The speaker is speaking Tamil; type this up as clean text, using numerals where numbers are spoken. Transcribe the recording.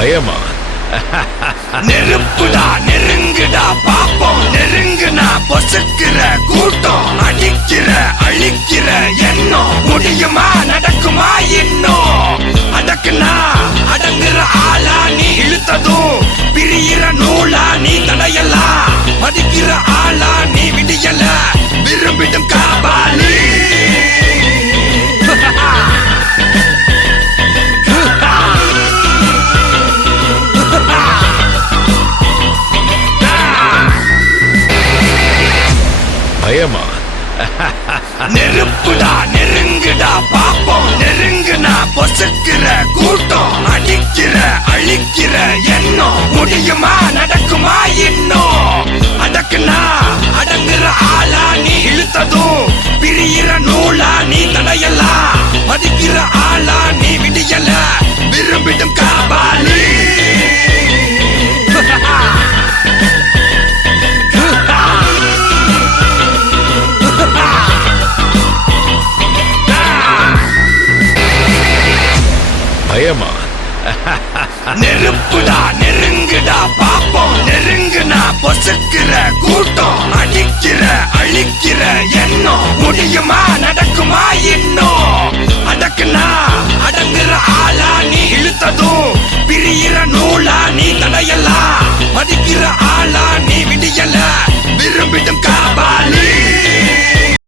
பயமா? நெருப்புடா நெருங்குடா பாப்போம், நெருங்குனா பொசுக்கிற கூட்டம், அடிக்கிற அழிக்கிற எண்ணம், முடியுமா நடக்குமா இன்னும்? அடக்குனா அடங்குற ஆளா நீ, இழுத்ததும் பிரியிற நூலா நீ, தடையெல்லாம் மதிக்கிற ஆளா நீ, விடியல விரும்பிடும் காபாலி. பயமா? நெருப்புடா நெருங்குடா பாப்போம், நெருங்குனா பொசுக்கிற கூட்டம், அடிக்கிற அழிக்கிற எண்ணம், முடியுமா நடக்குமா இன்னும்? அடக்குனா அடங்குற ஆளா நீ, இழுத்ததும் பிரியிற நூலா நீ, தடையெல்லாம் மதிக்கிற ஆளா நீ, விடியல விரும்பிடும் காபாலி. பயமா? நெருப்புடா நெருங்குடா பாப்போம், நெருங்குனா பொசுக்கிற கூட்டம், அடிக்கிற அழிக்கிற எண்ணம், முடியுமா நடக்குமா இன்னும்?